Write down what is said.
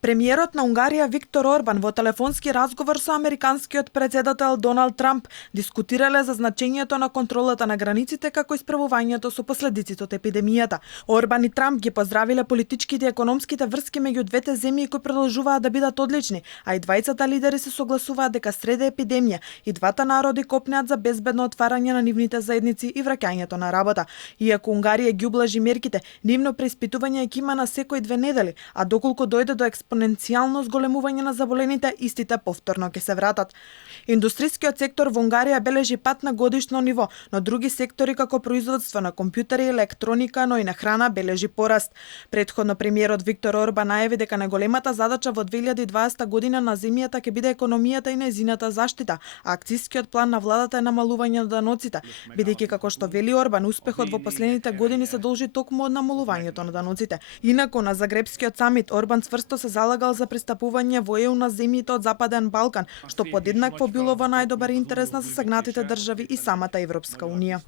Премиерот на Унгарија Виктор Орбан во телефонски разговор со американскиот претседател Доналд Трамп дискутирале за значењето на контролата на границите како исправувањето со последиците од епидемијата. Орбан и Трамп ги поздравиле политичките и економските врски меѓу двете земји кои продолжуваат да бидат одлични, а и двајцата лидери се согласуваат дека среде епидемија и двата народи копнеат за безбедно отварање на нивните заедници и враќањето на работа. Иако Унгарија ги ублажи мерките, нивно преиспитување ќе има на секој 2 недели, а доколку дојде до експоненцијално зголемување на заболените, истите повторно ќе се вратат. Индустријскиот сектор во Унгарија бележи пат на годишно ниво, но други сектори како производство на компјутери, електроника, но и на храна бележи пораст. Претходно премиерот Виктор Орбан најави дека најголемата задача во 2020 година на земјата ќе биде економијата и нејзината заштита, а акцијскиот план на владата е намалување на даноците, бидејќи како што вели Орбан, успехот во последните години се должи токму од намалувањето на даноците. Инаку на Загребскиот самит Орбан цврсто се залагал за пристапување во ЕУ на земјите од Западен Балкан, што подеднакво било во најдобар интерес на засегнатите држави и самата Европска унија.